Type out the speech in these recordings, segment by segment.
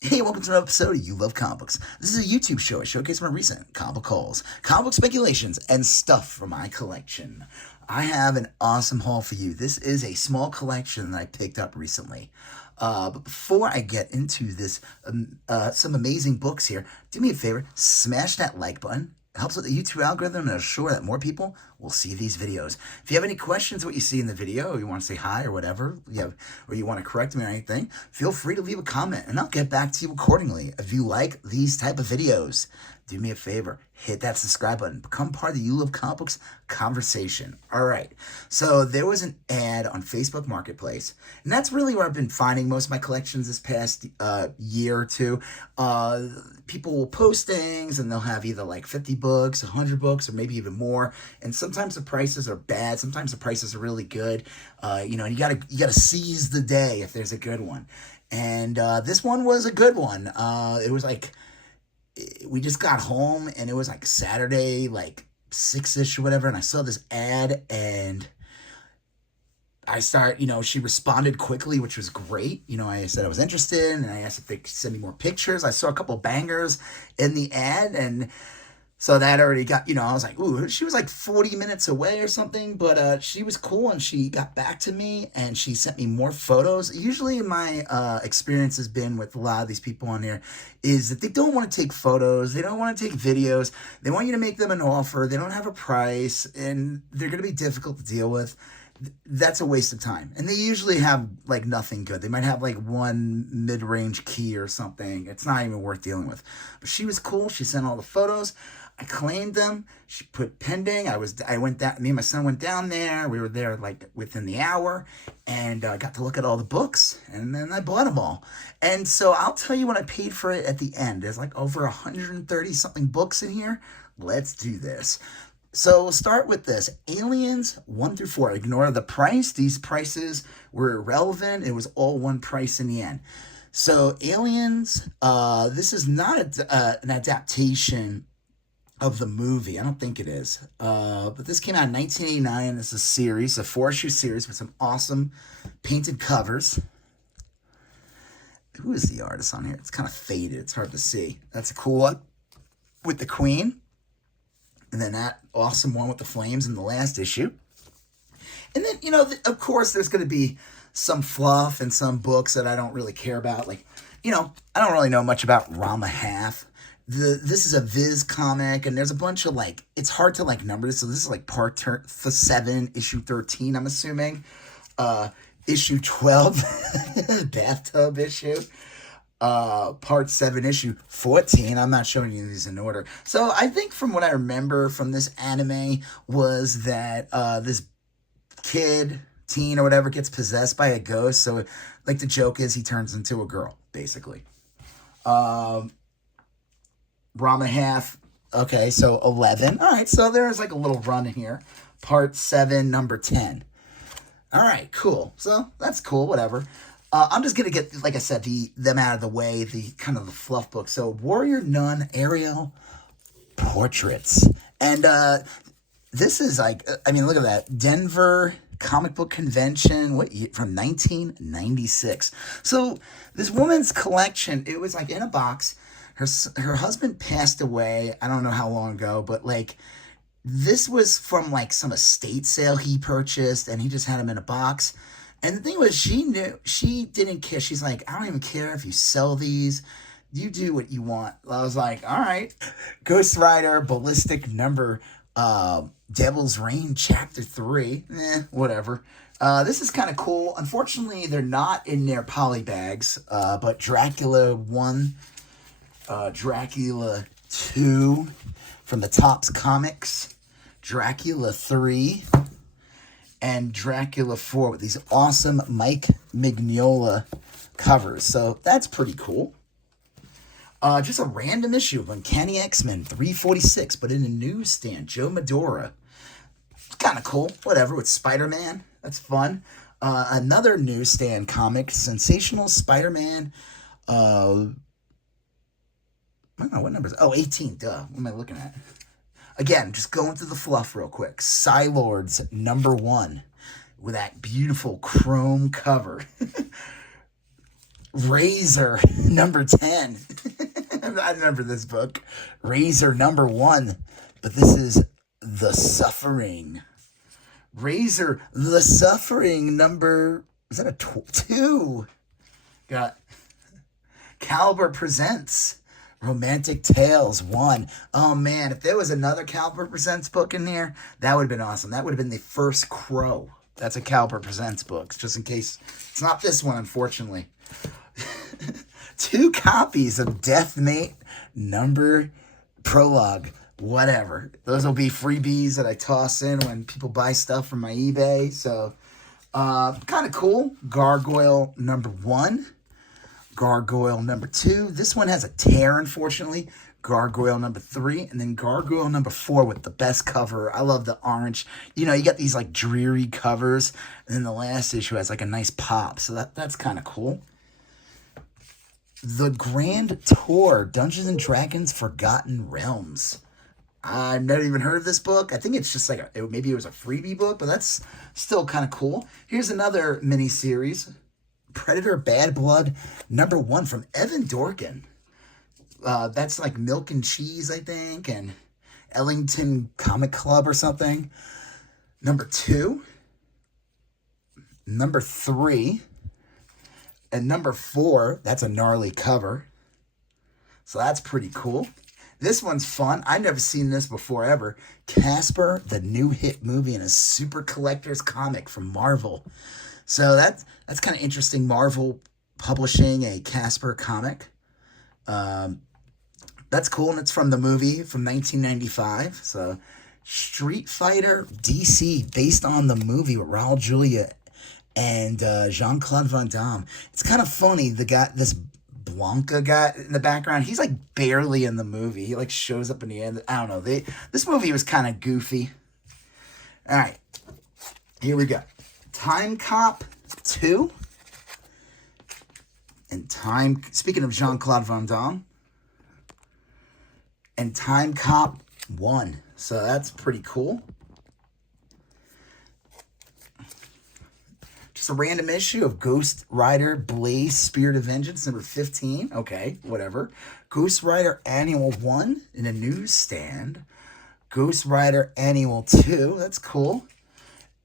Hey, welcome to another episode of You Love Comic Books. This is a YouTube show. I showcase my recent comic book hauls, comic book speculations, and stuff from my collection. I have an awesome haul for you. This is a small collection that I picked up recently. But before I get into this, some amazing books here, do me a favor, smash that like button. It helps with the YouTube algorithm and ensure that more people will see these videos. If you have any questions what you see in the video, or you want to say hi or whatever, or you want to correct me or anything, feel free to leave a comment and I'll get back to you accordingly. If you like these type of videos, do me a favor, hit that subscribe button, become part of the You Love Comic Books conversation. All right, so there was an ad on Facebook Marketplace, and that's really where I've been finding most of my collections this past year or two. People will post things, and they'll have either like 50 books, 100 books, or maybe even more. And sometimes the prices are bad, sometimes the prices are really good. And you gotta seize the day if there's a good one. And this one was a good one. It was like we just got home and it was like Saturday, like 6-ish or whatever, and I saw this ad and she responded quickly, which was great. I said I was interested and I asked if they could send me more pictures. I saw a couple bangers in the ad, and so that already got, I was like, ooh, she was like 40 minutes away or something, but she was cool and she got back to me and she sent me more photos. Usually my experience has been with a lot of these people on here is that they don't want to take photos, they don't want to take videos, they want you to make them an offer, they don't have a price, and they're going to be difficult to deal with. That's a waste of time. And they usually have like nothing good. They might have like one mid-range key or something. It's not even worth dealing with. But she was cool. She sent all the photos. I claimed them. She put pending. I went down. Me and my son went down there. We were there like within the hour, and I got to look at all the books. And then I bought them all. And so I'll tell you what I paid for it at the end. There's like over 130 something books in here. Let's do this. So we'll start with this. Aliens 1 through 4. Ignore the price. These prices were irrelevant. It was all one price in the end. So Aliens, this is not an adaptation of the movie. I don't think it is. But this came out in 1989. This is a series, a 4-issue series with some awesome painted covers. Who is the artist on here? It's kind of faded. It's hard to see. That's a cool one with the Queen. And then that awesome one with the flames in the last issue. And then, of course, there's going to be some fluff and some books that I don't really care about. Like, I don't really know much about Rama Half. This is a Viz comic, and there's a bunch of, like, it's hard to, like, number this. So this is, like, part 7, issue 13, I'm assuming. Issue 12, bathtub issue. Part 7, issue 14. I'm not showing you these in order. So I think from what I remember from this anime was that this teen or whatever gets possessed by a ghost. So like the joke is he turns into a girl, basically. Rama Half. Okay, so 11. All right, so there's like a little run here. Part 7, number 10. All right, cool. So that's cool, whatever. I'm just gonna get, like I said, them out of the way, the kind of the fluff book. So Warrior Nun Ariel Portraits, and this is like, look at that, Denver Comic Book Convention, from 1996. So this woman's collection, it was like in a box. Her husband passed away. I don't know how long ago, but like this was from like some estate sale he purchased, and he just had them in a box. And the thing was, she didn't care. She's like, I don't even care if you sell these. You do what you want. I was like, all right. Ghost Rider, Ballistic Number, Devil's Reign, Chapter 3. Whatever. This is kind of cool. Unfortunately, they're not in their poly bags. But Dracula 1, Dracula 2 from the Topps Comics, Dracula 3, and Dracula 4 with these awesome Mike Mignola covers. So that's pretty cool. Just a random issue of Uncanny X-Men 346, but in a newsstand. Joe Medora. It's kind of cool. Whatever, with Spider-Man. That's fun. Another newsstand comic, Sensational Spider-Man. I don't know, what number is it? Oh, 18. Duh. What am I looking at? Again, just going through the fluff real quick. Psylords number 1 with that beautiful chrome cover. Razor number 10. I remember this book. Razor number 1. But this is The Suffering. Razor The Suffering number... Is that a 2? Got Caliber Presents Romantic Tales 1. Oh man, if there was another Caliber Presents book in there, that would have been awesome. That would have been the first Crow. That's a Caliber Presents book, just in case. It's not this one, unfortunately. 2 copies of Deathmate number prologue. Whatever. Those will be freebies that I toss in when people buy stuff from my eBay. So, kind of cool. Gargoyle number 1. Gargoyle number 2. This one has a tear, unfortunately. Gargoyle number 3. And then Gargoyle number 4 with the best cover. I love the orange. You know, you get these like dreary covers. And then the last issue has like a nice pop. So that's kind of cool. The Grand Tour, Dungeons & Dragons Forgotten Realms. I've never even heard of this book. I think it's just like, maybe it was a freebie book, but that's still kind of cool. Here's another mini-series. Predator Bad Blood number 1 from Evan Dorkin. That's like Milk and Cheese, I think, and Ellington Comic Club or something. Number 2. Number 3. And number 4, that's a gnarly cover. So that's pretty cool. This one's fun. I've never seen this before ever. Casper, the new hit movie and a super collector's comic from Marvel. So that's kind of interesting. Marvel publishing a Casper comic. That's cool, and it's from the movie from 1995. So Street Fighter DC, based on the movie with Raul Julia and Jean-Claude Van Damme. It's kind of funny. This Blanca guy in the background, he's like barely in the movie. He like shows up in the end. I don't know. This movie was kind of goofy. All right, here we go. Time Cop 2. And speaking of Jean-Claude Van Damme. And Time Cop 1. So that's pretty cool. Just a random issue of Ghost Rider Blaze Spirit of Vengeance number 15. Okay, whatever. Ghost Rider Annual 1 in a newsstand. Ghost Rider Annual 2. That's cool.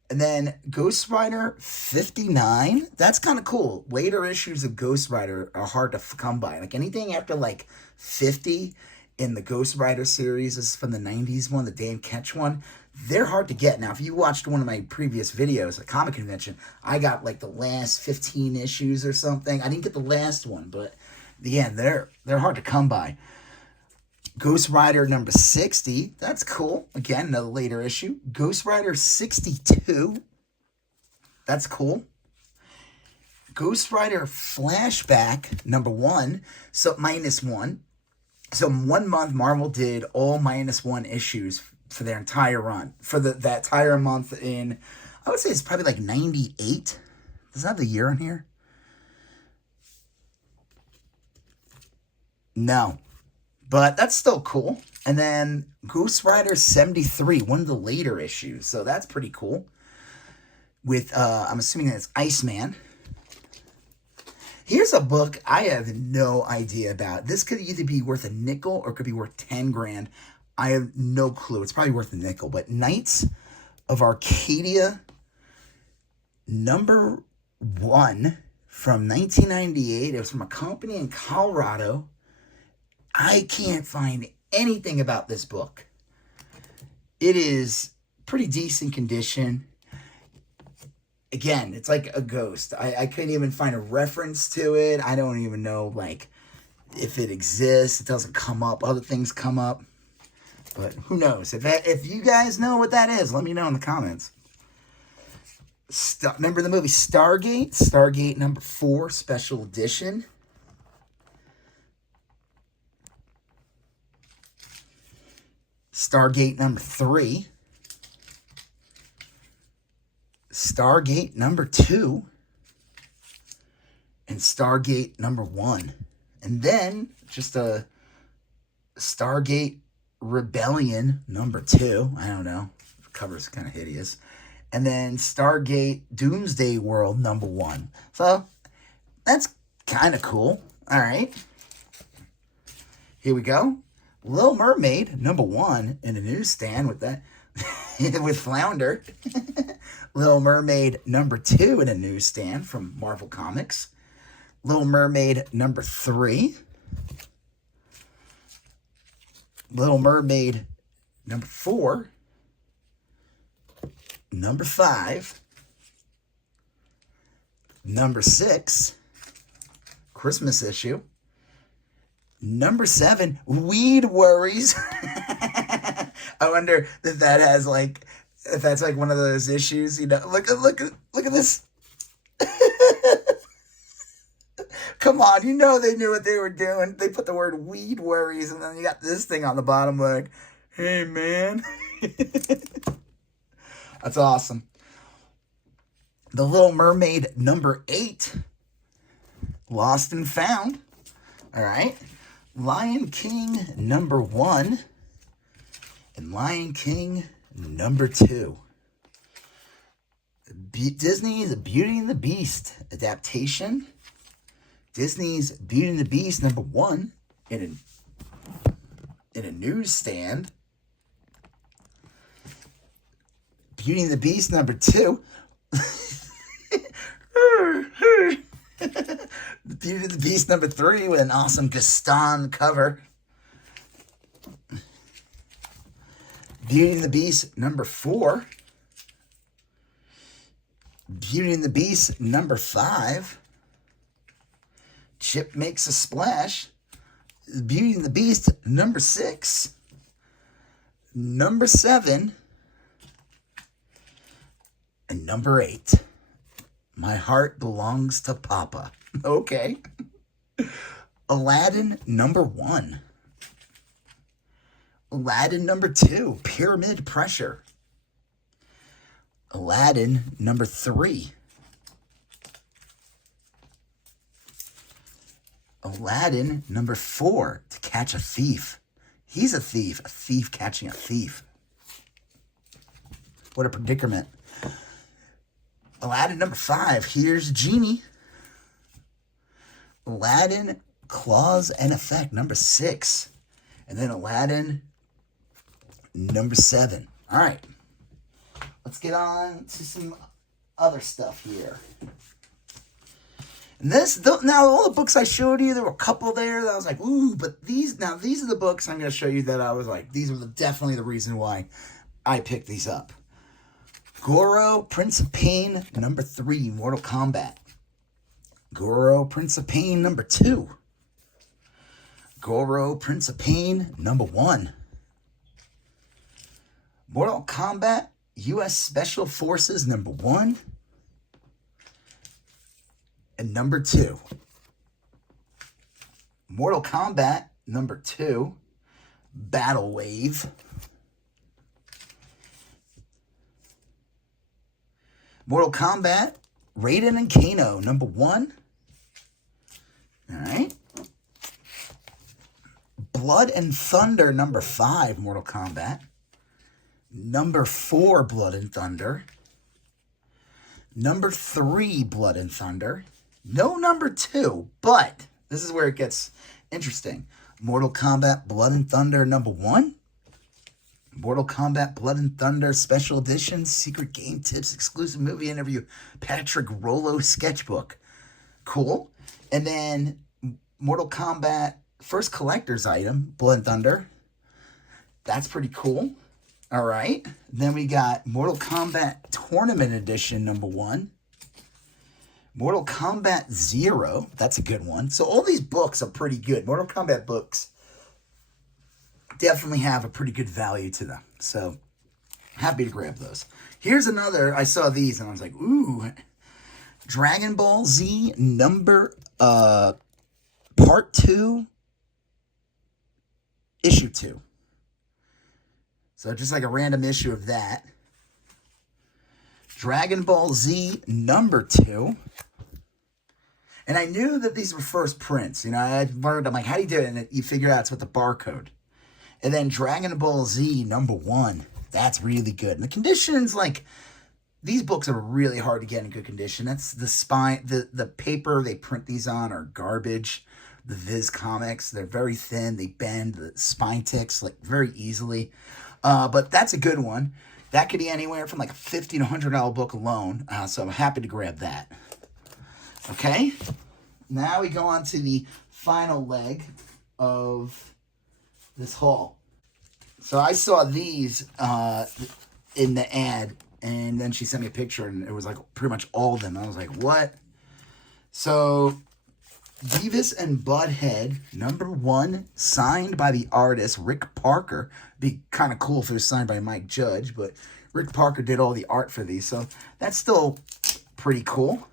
And then Ghost Rider 59. That's kind of cool. Later issues of Ghost Rider are hard to come by. Like anything after like 50 in the Ghost Rider series is from the 90s one, the Dan Ketch one. They're hard to get. Now, if you watched one of my previous videos at Comic Convention, I got like the last 15 issues or something. I didn't get the last one, but yeah, they're hard to come by. Ghost Rider number 60. That's cool. Again, another later issue. Ghost Rider 62. That's cool. Ghost Rider Flashback number 1. So -1. So 1 month, Marvel did all -1 issues for their entire run. For that entire month in, I would say it's probably like 98. Does it have the year on here? No. But that's still cool. And then Ghost Rider 73, one of the later issues. So that's pretty cool. With, I'm assuming that's Iceman. Here's a book I have no idea about. This could either be worth a nickel or it could be worth 10 grand. I have no clue. It's probably worth a nickel. But Knights of Arcadia number 1 from 1998. It was from a company in Colorado. I can't find anything about this book. It is pretty decent condition. Again, it's like a ghost. I couldn't even find a reference to it. I don't even know, like, if it exists. It doesn't come up. Other things come up. But who knows? If you guys know what that is, let me know in the comments. Remember the movie Stargate? Stargate number 4, special edition. Stargate number 3. Stargate number 2. And Stargate number 1. And then just a Stargate Rebellion number 2. I don't know. The cover's kind of hideous. And then Stargate Doomsday World number 1. So that's kind of cool. All right. Here we go. Little Mermaid, #1 in a newsstand with that, with Flounder. Little Mermaid, #2 in a newsstand from Marvel Comics. Little Mermaid, #3. Little Mermaid, #4. #5. #6. Christmas issue. #7, Weed Worries. I wonder if that has like, if that's like one of those issues, you know. Look at this. Come on, you know they knew what they were doing. They put the word Weed Worries, and then you got this thing on the bottom like, hey man. That's awesome. The Little Mermaid, #8. Lost and Found. All right. Lion King, #1. And Lion King, #2. Disney's Beauty and the Beast adaptation. Disney's Beauty and the Beast, #1 in a newsstand. Beauty and the Beast, #2. Beauty and the Beast, #3 with an awesome Gaston cover. Beauty and the Beast, #4. Beauty and the Beast, #5. Chip Makes a Splash. Beauty and the Beast, #6. #7. And #8. My Heart Belongs to Papa. Okay. Aladdin, #1. Aladdin, #2. Pyramid Pressure. Aladdin, #3. Aladdin, #4. To Catch a Thief. He's a thief catching a thief. What a predicament. Aladdin, #5. Here's Genie. Aladdin, Clause and Effect, #6. And then Aladdin, #7. All right. Let's get on to some other stuff here. And now all the books I showed you, there were a couple there that I was like, ooh, but these are the books I'm going to show you that I was like, these are definitely the reason why I picked these up. Goro, Prince of Pain, #3, Mortal Kombat. Goro, Prince of Pain, #2. Goro, Prince of Pain, #1. Mortal Kombat, U.S. Special Forces, #1. And #2. Mortal Kombat, #2. Battle Wave. Mortal Kombat, Raiden and Kano, #1. All right. Blood and Thunder, #5, Mortal Kombat. #4, Blood and Thunder. #3, Blood and Thunder. No #2, but this is where it gets interesting. Mortal Kombat, Blood and Thunder, #1. Mortal Kombat, Blood and Thunder, Special Edition, Secret Game Tips, Exclusive Movie Interview, Patrick Rollo Sketchbook. Cool. And then Mortal Kombat, first collector's item, Blood and Thunder. That's pretty cool. All right. Then we got Mortal Kombat Tournament Edition, #1. Mortal Kombat 0. That's a good one. So all these books are pretty good. Mortal Kombat books definitely have a pretty good value to them. So happy to grab those. Here's another. I saw these and I was like, ooh. Dragon Ball Z Part 2, Issue 2. So just like a random issue of that. Dragon Ball Z #2. And I knew that these were first prints. You know, I learned, I'm like, how do you do it? And you figure out it's with the barcode. And then Dragon Ball Z #1. That's really good. And the condition's like, These books are really hard to get in good condition. That's the spine, the paper they print these on are garbage. The Viz comics, they're very thin. They bend. The spine ticks like very easily. But that's a good one. That could be anywhere from like a $50 to $100 book alone. So I'm happy to grab that. Okay. Now we go on to the final leg of this haul. So I saw these in the ad, and then she sent me a picture, and it was like pretty much all of them. I was like, what? So Beavis and Butthead, #1, signed by the artist Rick Parker. Be kind of cool if it was signed by Mike Judge, but Rick Parker did all the art for these, so that's still pretty cool.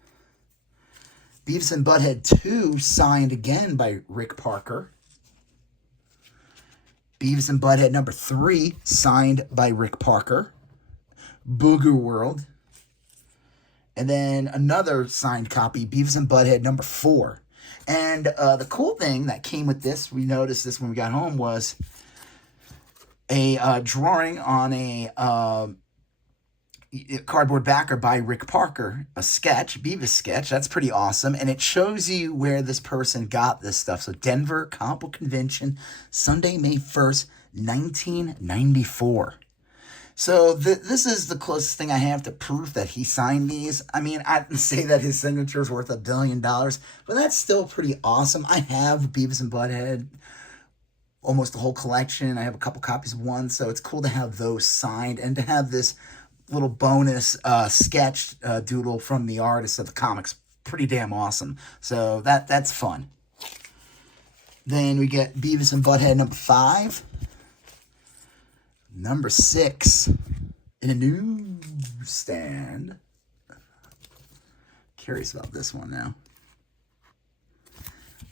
Beavis and Butthead 2, signed again by Rick Parker. Beavis and Butthead #3, signed by Rick Parker. Booger World. And then another signed copy, Beavis and Butthead #4. And the cool thing that came with this, we noticed this when we got home, was a drawing on a cardboard backer by Rick Parker, a sketch, Beavis sketch. That's pretty awesome. And it shows you where this person got this stuff. So Denver Comic Book Convention, Sunday, May 1st, 1994. So this is the closest thing I have to proof that he signed these. I mean, I didn't say that his signature is worth $1 billion, but that's still pretty awesome. I have Beavis and Butthead, almost the whole collection. I have a couple copies of one, so it's cool to have those signed and to have this little bonus sketch doodle from the artist of the comics. Pretty damn awesome. So that's fun. Then we get Beavis and Butthead #5. #6 in a newsstand. Curious about this one now.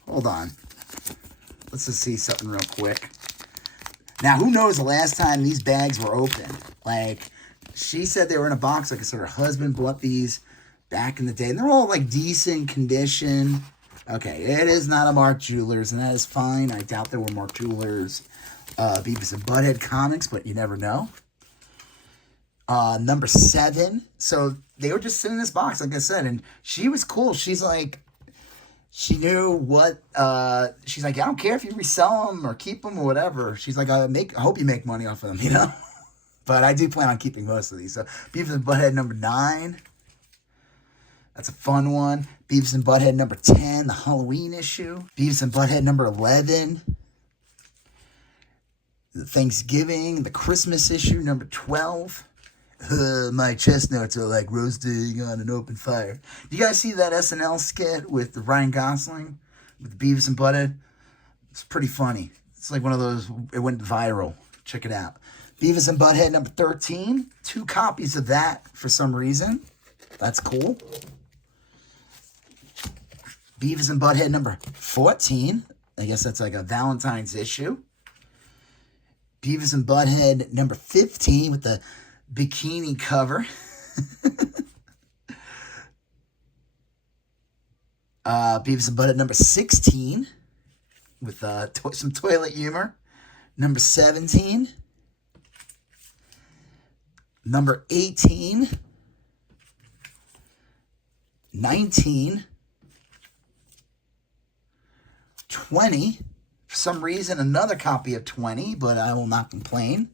Hold on. Let's just see something real quick. Now, who knows the last time these bags were opened? Like, she said they were in a box. Like I said, her husband bought these back in the day. And they're all, like, decent condition. Okay, it is not a Mark Jewelers, and that is fine. I doubt there were Mark Jewelers Beavis and Butthead comics, but you never know. #7. So they were just sitting in this box, like I said, and she was cool. She's like, she knew what, she's like, I don't care if you resell them or keep them or whatever. She's like, I hope you make money off of them, you know? But I do plan on keeping most of these. So Beavis and Butthead #9. That's a fun one. Beavis and Butthead #10, the Halloween issue. Beavis and Butthead #11. The Thanksgiving, the Christmas issue, #12. My chestnuts are like roasting on an open fire. Do you guys see that SNL skit with Ryan Gosling with Beavis and Butthead? It's pretty funny. It's like one of those, it went viral. Check it out. Beavis and Butthead #13. 2 copies of that for some reason. That's cool. Beavis and Butthead #14. I guess that's like a Valentine's issue. Beavis and Butthead #15 with the bikini cover. Beavis and Butthead #16 with some toilet humor. #17. 18. 19. 20. For some reason, another copy of 20, but I will not complain.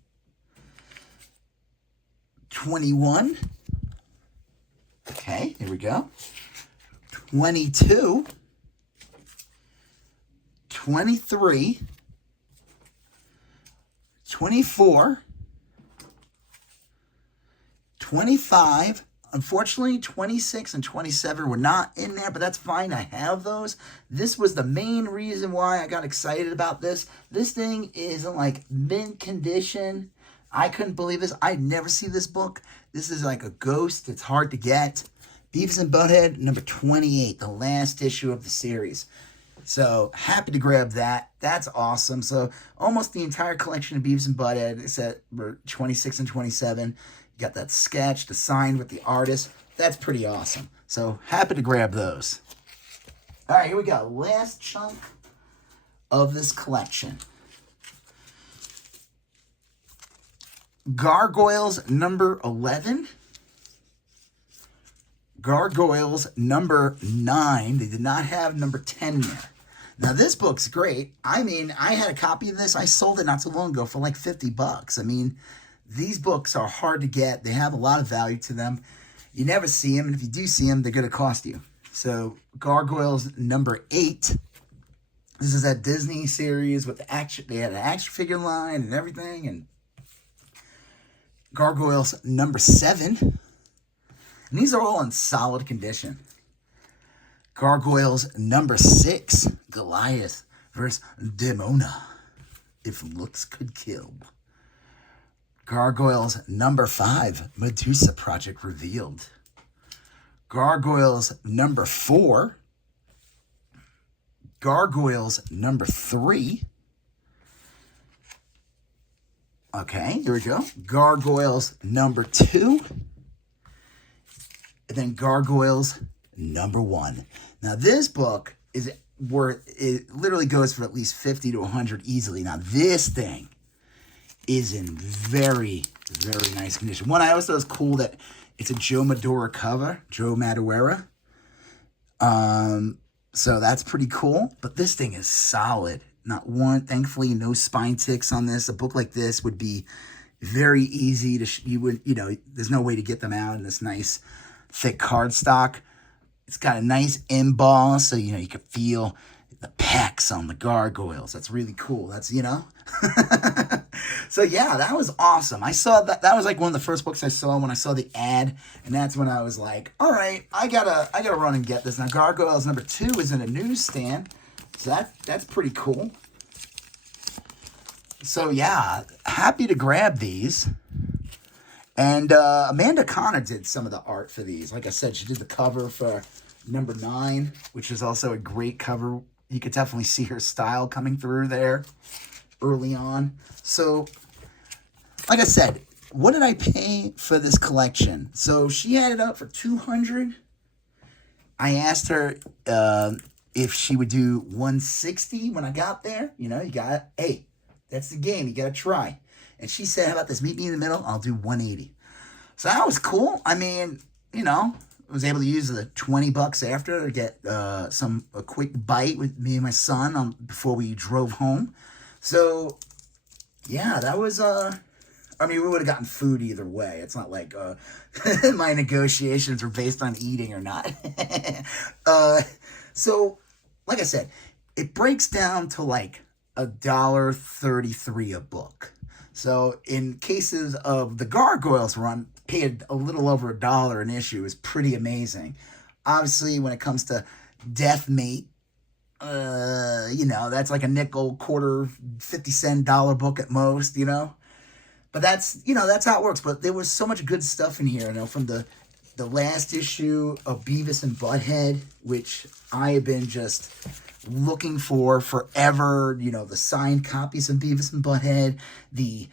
21. Okay, here we go. 22. 23. 24. 25. Unfortunately, 26 and 27 were not in there, but that's fine. I have those. This was the main reason why I got excited about this. This thing is in like mint condition. I couldn't believe this. I'd never see this book. This is like a ghost. It's hard to get. Beavis and Butthead #28, the last issue of the series. So happy to grab that. That's awesome. So almost the entire collection of Beavis and Butthead, except for 26 and 27. You got that sketch, the sign with the artist. That's pretty awesome. So happy to grab those. All right, here we go. Last chunk of this collection. Gargoyles #11. Gargoyles number 9. They did not have number 10 there. Now, this book's great. I mean, I had a copy of this. I sold it not too long ago for like $50. I mean, these books are hard to get. They have a lot of value to them. You never see them, and if you do see them, they're going to cost you. So, Gargoyles number 8. This is that Disney series with the action. They had an action figure line and everything. And Gargoyles number 7. And these are all in solid condition. Gargoyles number 6. Goliath versus Demona. If looks could kill. Gargoyles number 5. Medusa Project revealed. Gargoyles number 4. Gargoyles number 3. Okay, here we go. Gargoyles number 2. And then Gargoyles number 1. Now this book is worth, it literally goes for at least 50 to 100 easily. Now this thing is in very, very nice condition. One, I always thought it was cool that it's a Joe Madureira cover. Joe Madureira. So that's pretty cool. But this thing is solid. Not one, thankfully, no spine ticks on this. A book like this would be very easy to, there's no way to get them out in this nice, thick cardstock. It's got a nice emboss, so, you can feel the pecs on the gargoyles. That's really cool. That's, So, yeah, that was awesome. I saw that. That was like one of the first books I saw when I saw the ad. And that's when I was like, all right, I gotta run and get this. Now, Gargoyles number 2 is in a newsstand. So that's pretty cool. So, yeah, happy to grab these. And Amanda Connor did some of the art for these. Like I said, she did the cover for number 9, which is also a great cover. You could definitely see her style coming through there early on. So, like I said, what did I pay for this collection? So, she had it up for $200. I asked her if she would do $160 when I got there. Hey, that's the game. You got to try. And she said, how about this? Meet me in the middle. I'll do $180. So that was cool. I mean, I was able to use the $20 after to get a quick bite with me and my son before we drove home. So, yeah, that was, we would have gotten food either way. It's not like my negotiations were based on eating or not. So, like I said, it breaks down to like $1.33 a book. So in cases of the Gargoyles run, paid a little over $1 an issue is pretty amazing. Obviously, when it comes to Deathmate, that's like a nickel, quarter, 50-cent dollar book at most, But that's how it works. But there was so much good stuff in here, from the last issue of Beavis and Butthead, which I have been just looking for forever, the signed copies of Beavis and Butthead, the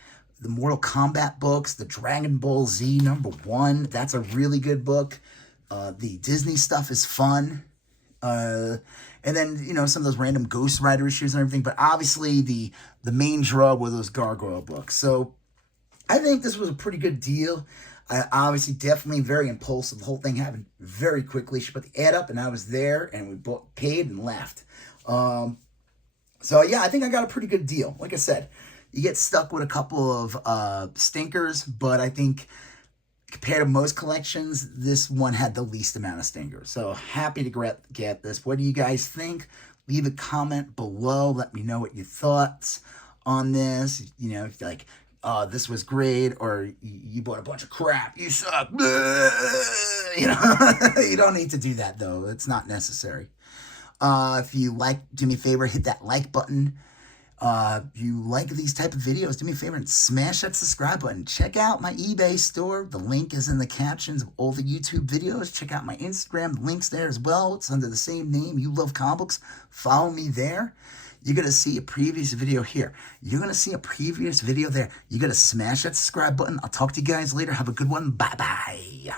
Mortal Kombat books, the Dragon Ball Z number 1, that's a really good book. The Disney stuff is fun. And then, some of those random Ghost Rider issues and everything, but obviously the main draw were those Gargoyle books. So I think this was a pretty good deal. Obviously, definitely very impulsive. The whole thing happened very quickly. She put the ad up, and I was there, and we paid and left. So, yeah, I think I got a pretty good deal. Like I said, you get stuck with a couple of stinkers, but I think compared to most collections, this one had the least amount of stinkers. So, happy to get this. What do you guys think? Leave a comment below. Let me know what your thoughts on this. If you're like, this was great, or you bought a bunch of crap, you suck. You don't need to do that, though. It's not necessary. If you do me a favor, hit that like button. If you like these type of videos, do me a favor and smash that subscribe button. Check out my eBay store. The link is in the captions of all the YouTube videos. Check out my Instagram. The link's there as well. It's under the same name. You Love Comic Books. Follow me there. You're going to see a previous video here. You're going to see a previous video there. You're going to smash that subscribe button. I'll talk to you guys later. Have a good one. Bye-bye.